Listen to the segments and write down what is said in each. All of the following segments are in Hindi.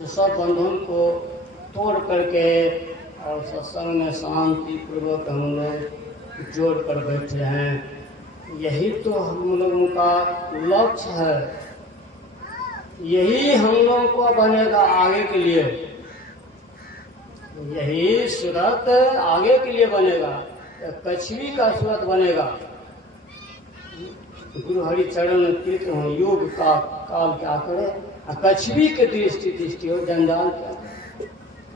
सब बंधन को तोड़ करके और सत्संग में शांति पूर्वक हम लोग जोड़ कर बैठे हैं। यही तो हम लोगों का लक्ष्य है, यही हम लोगों को बनेगा आगे के लिए, यही सूरत आगे के लिए बनेगा, कछवी का सूरत बनेगा। गुरु हरि चरण तीर्थ हो, योग का काल क्या करे, कछवी के दृष्टि हो, जंजाल क्या करे।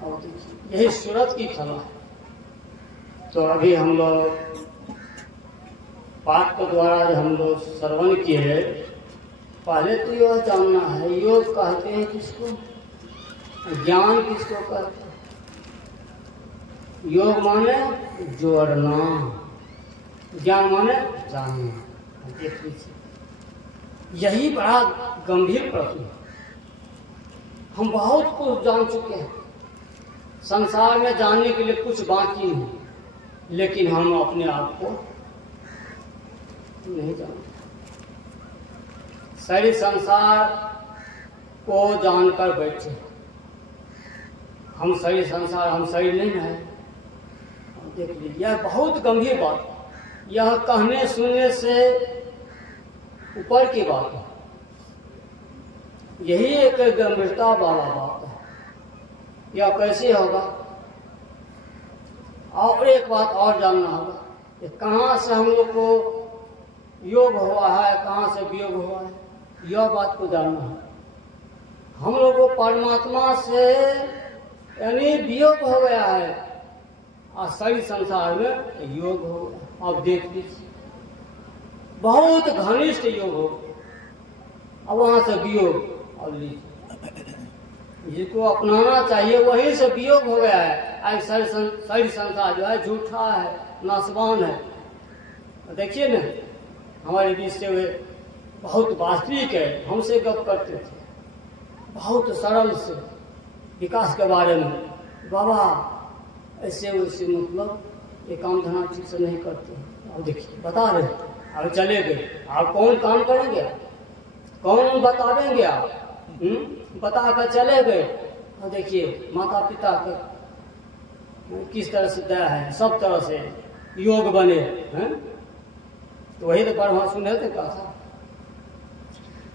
और देखिए यही सूरत की कला है। तो अभी हम लोग पाठ के द्वारा जो हम लोग श्रवण किए, पहले तो यह जानना है योग कहते हैं किसको, ज्ञान किसको कहते हैं। योग माने जोड़ना, ज्ञान माने जानना। देख लीजिए यही बड़ा गंभीर प्रश्न है। हम बहुत कुछ जान चुके हैं, संसार में जानने के लिए कुछ बाकी है, लेकिन हम अपने आप को नहीं जानते। सारे संसार को जानकर बैठे हम, सारे संसार हम सही नहीं है। देख लीजिए यह बहुत गंभीर बात है, यह कहने सुनने से ऊपर की बात है, यही एक गंभीरता वाला बात है। यह कैसे होगा। और एक बात और जानना होगा कि कहाँ से हम लोग को योग हुआ है, कहाँ से वियोग हुआ है, यह बात को जानना है। हम लोग को परमात्मा से यानी वियोग हो गया है और सारी संसार में योग हो गया। अब देख लीजिए बहुत घनिष्ठ योग हो, अब वहां से वियोग, और जिसको अपनाना चाहिए वहीं से वियोग हो गया है। आज सारी संसार जो है झूठा है, नासवान है। देखिए ना, हमारे बीच से वे बहुत वास्तविक है, हमसे गप करते थे बहुत सरल से विकास के बारे में। बाबा ऐसे वैसे मतलब ये काम धना ठीक से नहीं करते। अब देखिए बता रहे, अब चले गए, आप कौन काम करेंगे, कौन बता देंगे आप, बता कर चले गए। और देखिए माता पिता का किस तरह से दया है, सब तरह से योग बने हैं। तो वही तो परमात्मा सुने थे कहा था।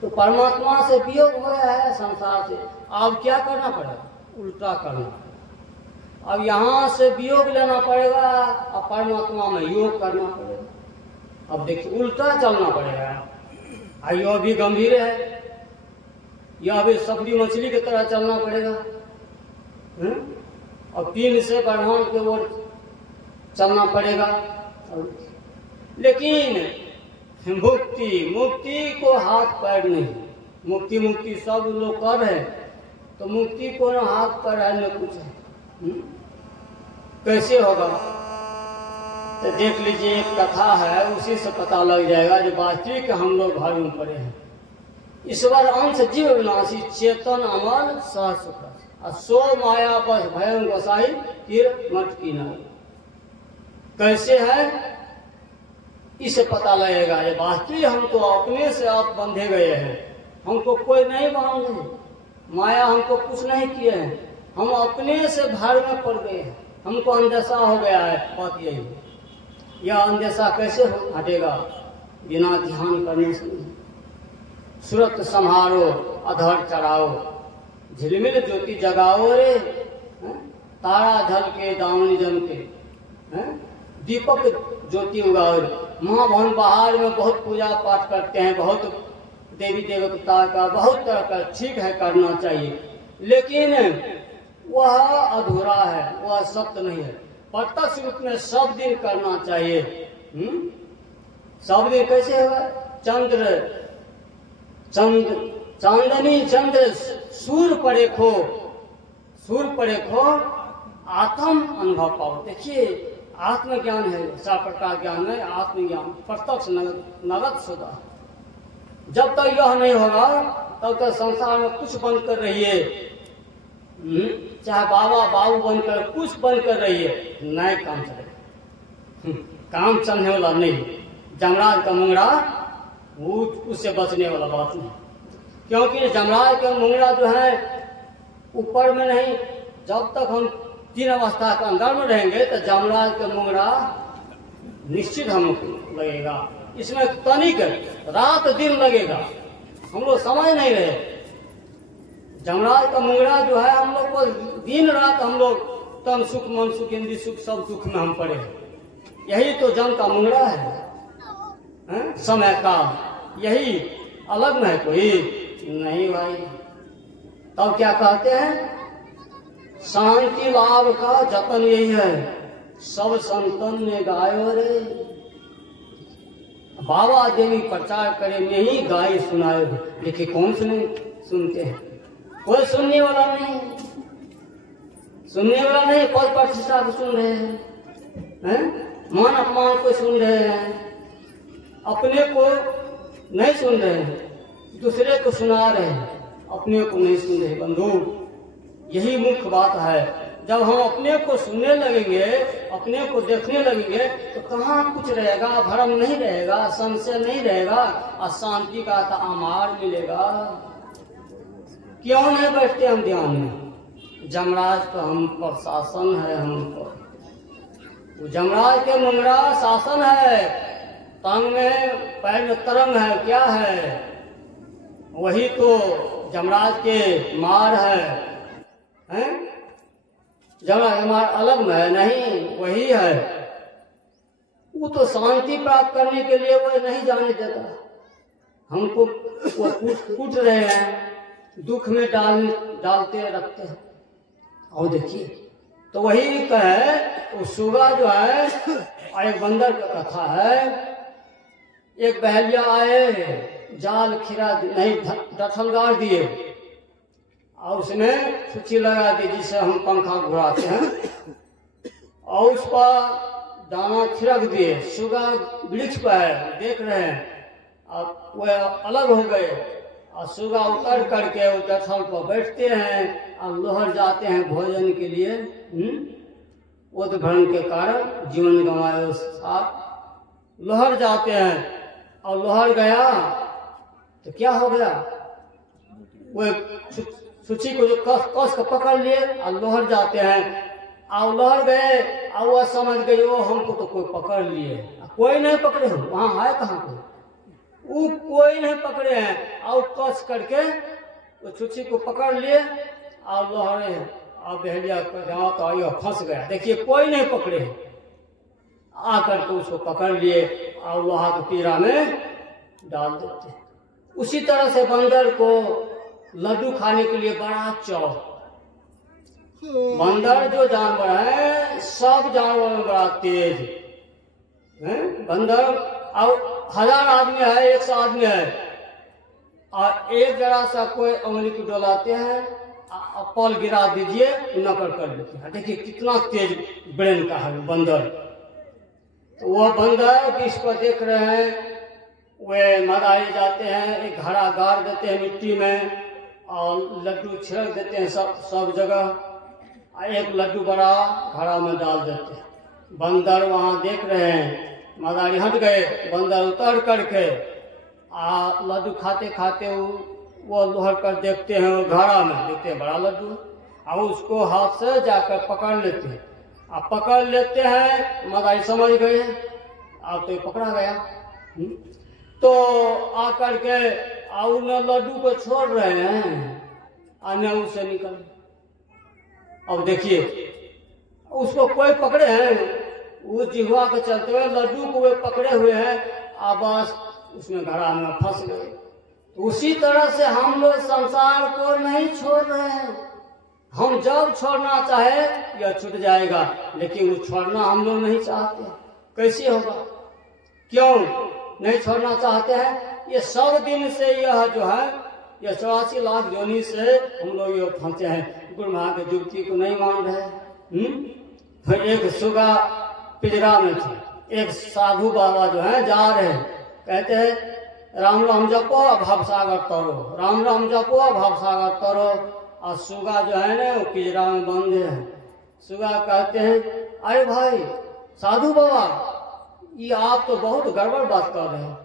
तो परमात्मा से वियोग हो गया है संसार से, अब क्या करना पड़ेगा, उल्टा करना। अब यहाँ से वियोग लेना पड़ेगा और परमात्मा में योग करना पड़ेगा। अब देखिए उल्टा चलना पड़ेगा। यह भी गंभीर है, यह भी सफरी मछली की तरह चलना पड़ेगा। और पीन से ब्रह्मांड की ओर चलना पड़ेगा। लेकिन मुक्ति को हाथ पैर नहीं, मुक्ति सब लोग कर रहे, तो मुक्ति को न हाथ पैर है न कुछ है। कैसे होगा। तो देख लीजिए एक कथा है, उसी से पता लग जाएगा जो वास्तविक हम लोग घर में पड़े हैं। ईश्वर अंश जीव विनाशी, चेतन अमर सहस्र, सो माया बस भयं गोसाई तीर मट की नाई। कैसे है इसे पता लगेगा। ये वास्तविक हम तो अपने से आप बंधे गए हैं, हमको कोई नहीं बांधे, माया हमको कुछ नहीं किए हैं, हम अपने से भार में पड़ गए हैं, हमको अंदेशा हो गया है। बात यही है, यह अंदेशा कैसे हटेगा, बिना ध्यान करने से नहीं। सूरत संहारो अधर चढ़ाओ, झिलमिल ज्योति जगाओ रे, तारा झल के दामन जम के, दीपक ज्योति उगाओ रे। महाभवन बहार में बहुत पूजा पाठ करते हैं, बहुत देवी देवता का बहुत तरह का, ठीक है करना चाहिए, लेकिन वह अधूरा है, वह सत्य नहीं है। प्रत्यक्ष रूप में सब दिन करना चाहिए। सब दिन कैसे होगा, चांदनी चंद्र सूर्य पड़े खो आत्म अनुभव पाओ। देखिए आत्मज्ञान है, साप्रकार ज्ञान है, आत्मज्ञान प्रत्यक्ष नगद सदा। जब तक यह नहीं होगा तब तक संसार में कुछ बंद कर रहिए, चाहे बाबा बाबू बनकर कुछ बंद कर रहिए, नए काम चलेगा। काम चलने वाला नहीं, जमराज का मुंगरा उससे बचने वाला बात नहीं। क्योंकि जमराज का मुंगरा जो है ऊपर में नहीं। जब तक हम 3 अवस्था के अंदर में रहेंगे तो जमराज के मुंगरा निश्चित हमको लगेगा। इसमें तनिक रात दिन लगेगा, हम लोग समझ नहीं रहे। जमराज का मुंगरा जो है हम लोग को दिन रात हम लोग तन सुख मन सुख इंद्री सुख सब दुख में हम पड़े हैं। यही तो जम का मुंगरा है समय का, यही अलग में है कोई नहीं भाई। तब क्या कहते हैं, शांति लाभ का जतन यही है, सब संतन ने गायो रे। बाबा देवी प्रचार करे में ही गाय सुनाए। देखिए कौन सुनते हैं, कोई सुनने वाला नहीं, सुनने वाला नहीं। पद प्रतिष्ठा को सुन रहे हैं, मान अपमान को सुन रहे हैं, अपने को नहीं सुन रहे हैं, दूसरे को सुना रहे हैं, अपने को नहीं सुन रहे। बंधु यही मुख्य बात है। जब हम अपने को सुनने लगेंगे, अपने को देखने लगेंगे तो कहाँ कुछ रहेगा, भ्रम नहीं रहेगा, संशय नहीं रहेगा, और शांति का आमार मिलेगा। क्यों नहीं बैठते हम ध्यान में? जमराज तो हम पर शासन है, हम पर जमराज के मुंगरा शासन है। टांग में पैर में तरंग है, क्या है? वही तो जमराज के मार है? जमराज मार अलग में है नहीं, वही है। वो तो शांति प्राप्त करने के लिए वो नहीं जाने देता हमको। वो कूट रहे हैं, दुख में डालते रखते हैं। और देखिए तो वही कहे, वो सुगा जो है, एक बंदर का कथा है। एक बहलिया आए, जाल खिरा नहीं डठल गाड़ दिए और उसमें सूची लगा दी जिससे हम पंखा घुराते हैं, और उस पर दाना छिड़क दिए। सुगा वृक्ष पर है, देख रहे हैं, अब वह अलग हो गए और सुगा उतर करके उस डठल पर बैठते हैं और लोहर जाते हैं भोजन के लिए। उद्भरण के कारण जीवन गंवाए उस साथ लोहर जाते हैं। और लोहर गया तो क्या हो गया, वो सूची को जो कस को पकड़ लिए और लोहर जाते हैं। और लोहर गए और वह समझ गए वो हमको तो कोई पकड़ लिए, कोई नहीं पकड़े हम, वहां आए कहाँ को, वो कोई नहीं पकड़े हैं। और कस करके वो सूची को पकड़ लिए और लोहरे और बहलिया तो आइए फंस गया। देखिए कोई नहीं पकड़े, आकर के उसको पकड़ लिए और लोहा के पीरा में डाल देते। उसी तरह से बंदर को लड्डू खाने के लिए बड़ा चाव। बंदर जो जानवर है, सब जानवर में बड़ा तेज है बंदर। और 1000 आदमी है, 100 आदमी है, और एक जरा सा कोई उंगली को डोलाते हैं, पल गिरा दीजिए, नकल कर लेते हैं। देखिए कितना तेज ब्रेन का है बंदर। तो वह बंदर विष को देख रहे हैं, वे मदारी जाते हैं, एक घड़ा गाड़ देते हैं मिट्टी में और लड्डू छिड़क देते हैं सब जगह। एक लड्डू बड़ा घड़ा में डाल देते हैं। बंदर वहां देख रहे हैं, मदारी हट गए, बंदर उतर करके लड्डू खाते खाते वो लोहर कर देखते हैं, घड़ा में देखते हैं बड़ा लड्डू, और उसको हाथ से जाकर पकड़ लेते हैं। अब पकड़ लेते हैं, मदारी समझ गए अब तो ये पकड़ा गया। तो आकर के और न लड्डू को छोड़ रहे हैं और न उसे निकल। अब देखिए उसको कोई पकड़े हैं, वो जिह्वा के चलते हुए लड्डू को वे पकड़े हुए हैं, बस उसमें घड़ा में फंस गए। उसी तरह से हम लोग संसार को नहीं छोड़ रहे हैं। हम जब छोड़ना चाहे यह छूट जाएगा, लेकिन वो छोड़ना हम लोग नहीं चाहते। कैसे होगा? क्यों नहीं छोड़ना चाहते हैं? ये 100 दिन से यह जो है, यह 84 लाख योनि से हम लोग ये फंसे हैं। गुरु महा के युक्ति को नहीं मान रहे। फिर एक सुगा पिंजरा में थी, एक साधु बाबा जो है जा रहे हैं, कहते हैं राम राम जपो भव सागर तरो, राम राम जपो भव सागर तरो। और सुगा जो है ना वो पिंजरा में बंद है। सुगा कहते हैं अरे भाई साधु बाबा, ये आप तो बहुत गड़बड़ बात कर रहे हैं,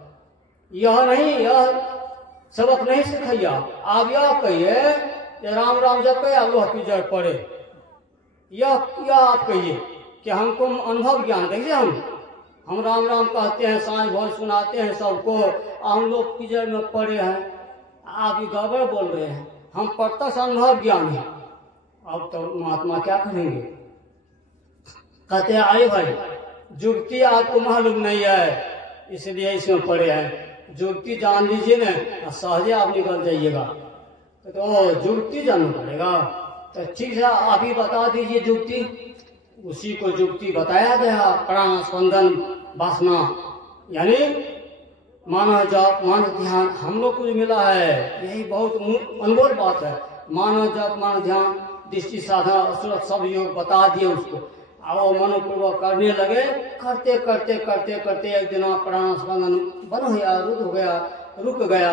यह नहीं, यह सबक नहीं सिखाइए। आप यह कहिए ये राम राम जब कहे अल्लाह की जड़ पड़े। यह आप कहिए कि हमको अनुभव ज्ञान देखिए, हम राम राम कहते हैं, सांझ भोर सुनाते हैं सबको, हम लोग की जड़ में पड़े हैं। आप ये गड़बड़ बोल रहे हैं, हम प्रत्यक्ष अनुभव ज्ञान है। अब तो महात्मा क्या करेंगे? कहते हैं आए भाई जुगती आपको मालूम नहीं है इसलिए इसमें पड़े हैं, जुगती जान लीजिए ना, सहजे आप निकल जाइएगा। तो जुगती जानना पड़ेगा। तो ठीक है, आप ही बता दीजिए जुगती। उसी को जुगती बताया गया, प्राण स्पंदन वासना, यानी मानव जाप मानव ध्यान हम लोग को मिला है। यही बहुत अनमोल बात है। मानव जाप मानव ध्यान दृष्टि साधना असुरत सब योग बता दिए उसको। अब वो मनोपूर्वक करने लगे, करते करते करते करते एक दिन प्राण स्पंदन बंद हो गया, रुक हो गया, रुक गया।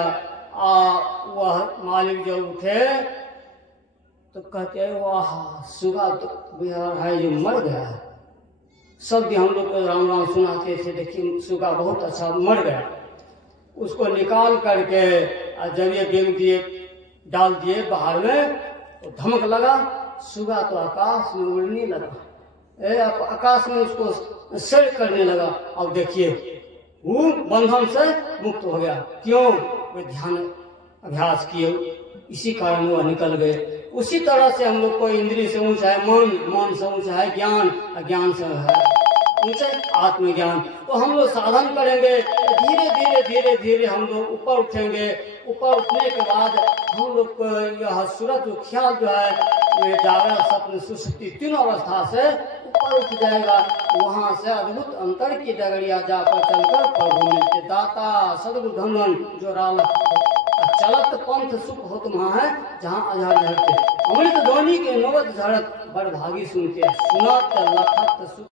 वह मालिक जब उठे तो कहते हैं वाह सुगा तो बिहार है जो मर गया है। सब भी हम लोग राम राम सुनाते थे, देखिए सुगा बहुत अच्छा मर गया। उसको निकाल करके जब ये बेग दिए डाल दिए बाहर में, तो धमक लगा, सुगा तो आकाश में उड़ने लगा, आकाश में उसको सर करने लगा। अब देखिए वो बंधन से मुक्त हो गया। क्यों? वे ध्यान अभ्यास किए, इसी कारण वह निकल गए। उसी तरह से हम लोग को इंद्रिय से ऊंचा है मन, मन से ऊंचा है ज्ञान, ज्ञान से है ऊंचा आत्मज्ञान। तो हम लोग साधन करेंगे, धीरे धीरे धीरे धीरे हम लोग ऊपर उठेंगे। ऊपर उठने के बाद हम लोग को यह सूरत ख्याल जो है ये जागरण स्वप्न सुषुप्ति तीनों अवस्था से ऊपर उठ जाएगा। वहां से अद्भुत अंतर की डगरिया जाकर चलकर प्रभु मिलते दाता सदगुरु धन जो राल चलत पंथ सुख होत वहाँ है जहाँ अझर झरते अमृत ध्वनि के नवत झरत बड़ भागी सुनते सुनत लखत सुख